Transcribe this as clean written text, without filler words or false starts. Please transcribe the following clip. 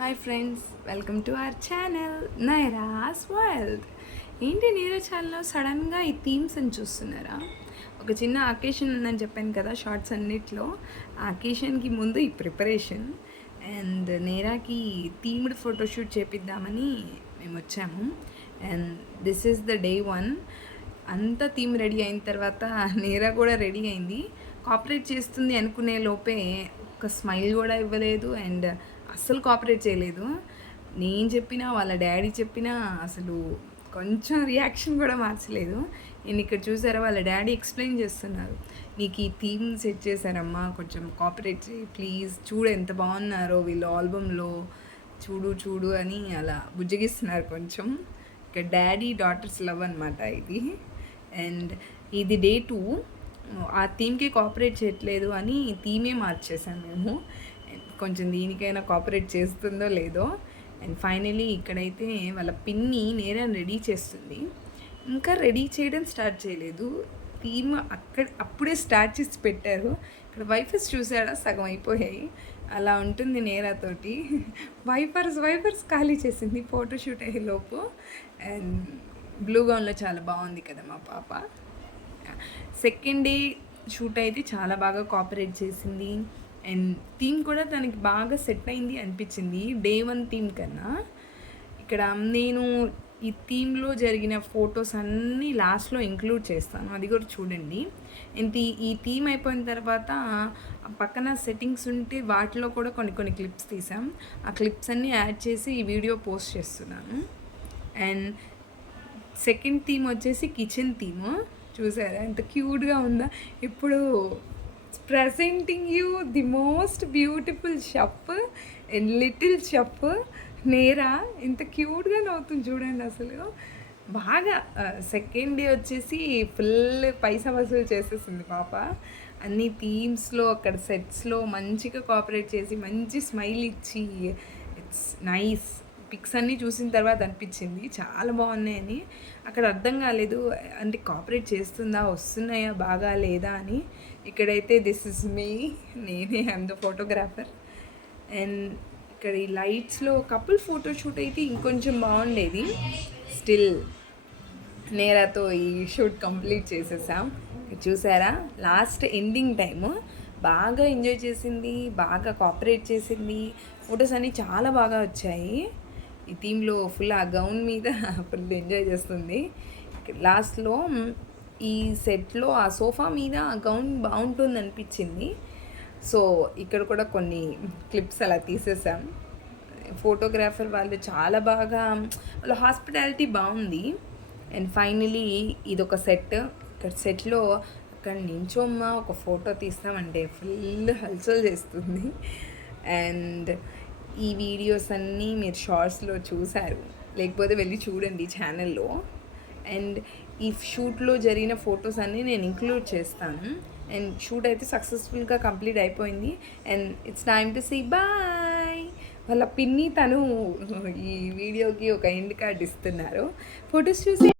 Hi friends, welcome to our channel Neera's world. ఏంటి నీరా ఛానల్లో సడన్గా ఈ థీమ్స్ అని చూస్తున్నారా? ఒక చిన్న అకేషన్ ఉందని చెప్పాను కదా షార్ట్స్ అన్నిట్లో. ఆ అకేషన్కి ముందు ఈ ప్రిపరేషన్ అండ్ నేరాకి థీమ్డ్ ఫోటోషూట్ చేపిద్దామని మేము వచ్చాము. And this is the day 1. అంతా థీమ్ రెడీ అయిన తర్వాత నేరా కూడా రెడీ అయింది. కోఆపరేట్ చేస్తుంది అనుకునే లోపే ఒక స్మైల్ కూడా ఇవ్వలేదు అండ్ అస్సలు కోఆపరేట్ చేయలేదు. నేను చెప్పినా వాళ్ళ డాడీ చెప్పినా అసలు కొంచెం రియాక్షన్ కూడా మార్చలేదు. నేను ఇక్కడ చూసారా వాళ్ళ డాడీ ఎక్స్ప్లెయిన్ చేస్తున్నారు, నీకు ఈ థీమ్ సెట్ చేశారమ్మా, కొంచెం కోఆపరేట్ చేయి ప్లీజ్, చూడు ఎంత బాగున్నారో వీళ్ళు ఆల్బంలో, చూడు చూడు అని అలా బుజ్జగిస్తున్నారు కొంచెం. ఇక్కడ డాడీ డాటర్స్ లవ్ అనమాట ఇది. అండ్ ఇది డే 2. ఆ థీమ్కి కోఆపరేట్ చేయట్లేదు అని థీమే మార్చేసాం మేము. కొంచెం దీనికైనా కోఆపరేట్ చేస్తుందో లేదో. అండ్ ఫైనలీ ఇక్కడైతే వాళ్ళ పిన్ని నేరా రెడీ చేస్తుంది. ఇంకా రెడీ చేయడం స్టార్ట్ చేయలేదు, థీమ్ అప్పుడే స్టార్ట్ చేసి పెట్టారు. ఇక్కడ వైఫర్స్ చూసాడా సగం అయిపోయాయి. అలా ఉంటుంది నేరాతోటి. వైపర్స్ ఖాళీ చేసింది ఫోటోషూట్ అయ్యేలోపు. అండ్ బ్లూ గౌన్లో చాలా బాగుంది కదా మా పాప. సెకండ్ డే షూట్ అయితే చాలా బాగా కోఆపరేట్ చేసింది అండ్ థీమ్ కూడా తనకి బాగా సెట్ అయింది అనిపించింది డే 1 థీమ్ కన్నా. ఇక్కడ నేను ఈ థీమ్లో జరిగిన ఫొటోస్ అన్నీ లాస్ట్లో ఇంక్లూడ్ చేస్తాను, అది కూడా చూడండి. అండ్ ఈ థీమ్ అయిపోయిన తర్వాత పక్కన సెట్టింగ్స్ ఉంటే వాటిలో కూడా కొన్ని క్లిప్స్ తీసాం. ఆ క్లిప్స్ అన్నీ యాడ్ చేసి ఈ వీడియో పోస్ట్ చేస్తున్నాను. అండ్ సెకండ్ థీమ్ వచ్చేసి కిచెన్ థీమ్. చూసారా ఎంత క్యూట్గా ఉందా? ఇప్పుడు presenting you the most beautiful shop and little shop Neera. ఎంత క్యూట్గా నవ్వుతుంది చూడండి అసలు. బాగా సెకండ్ డే వచ్చేసి ఫుల్ పైసా వసూలు చేసేసింది పాప. అన్ని థీమ్స్లో అక్కడ సెట్స్లో మంచిగా కోఆపరేట్ చేసి మంచి స్మైల్ ఇచ్చి, ఇట్స్ నైస్. పిక్స్ అన్నీ చూసిన తర్వాత అనిపించింది చాలా బాగున్నాయని. అక్కడ అర్థం కాలేదు అంటే కోఆపరేట్ చేస్తుందా, వస్తున్నాయా బాగా లేదా అని. ఇక్కడైతే దిస్ ఇస్ మీ, నేనే ఐమ్ ద ఫోటోగ్రాఫర్. అండ్ ఇక్కడ ఈ లైట్స్లో కపుల్ ఫోటోషూట్ అయితే ఇంకొంచెం బాగుండేది. స్టిల్ నేరాతో ఈ షూట్ కంప్లీట్ చేసేసాం. చూసారా లాస్ట్ ఎండింగ్ టైము బాగా ఎంజాయ్ చేసింది, బాగా కోఆపరేట్ చేసింది. ఫొటోస్ అన్నీ చాలా బాగా వచ్చాయి. ఈ థీమ్లో ఫుల్ ఆ గౌన్ మీద ఫుల్ ఎంజాయ్ చేస్తుంది. లాస్ట్లో ఈ సెట్లో ఆ సోఫా మీద ఆ గౌన్ బాగుంటుంది అనిపించింది. సో ఇక్కడ కూడా కొన్ని క్లిప్స్ అలా తీసేసాం. ఫోటోగ్రాఫర్ వాళ్ళు చాలా బాగా, వాళ్ళ హాస్పిటాలిటీ బాగుంది. అండ్ ఫైనలీ ఇదొక సెట్. ఇక్కడ సెట్లో అక్కడ నించోమ్మ ఒక ఫోటో తీస్తామంటే ఫుల్ హల్చల్ చేస్తుంది. అండ్ ఈ వీడియోస్ అన్నీ మీరు షార్ట్స్లో చూసారు, లేకపోతే వెళ్ళి చూడండి ఛానల్లో. అండ్ ఈ షూట్లో జరిగిన ఫొటోస్ అన్నీ నేను ఇంక్లూడ్ చేస్తాను. అండ్ షూట్ అయితే సక్సెస్ఫుల్గా కంప్లీట్ అయిపోయింది. And it's time to see bye. వాళ్ళ పిన్ని తను ఈ వీడియోకి ఒక ఎండ్ కార్డ్ ఇస్తున్నారు. ఫొటోస్ చూసి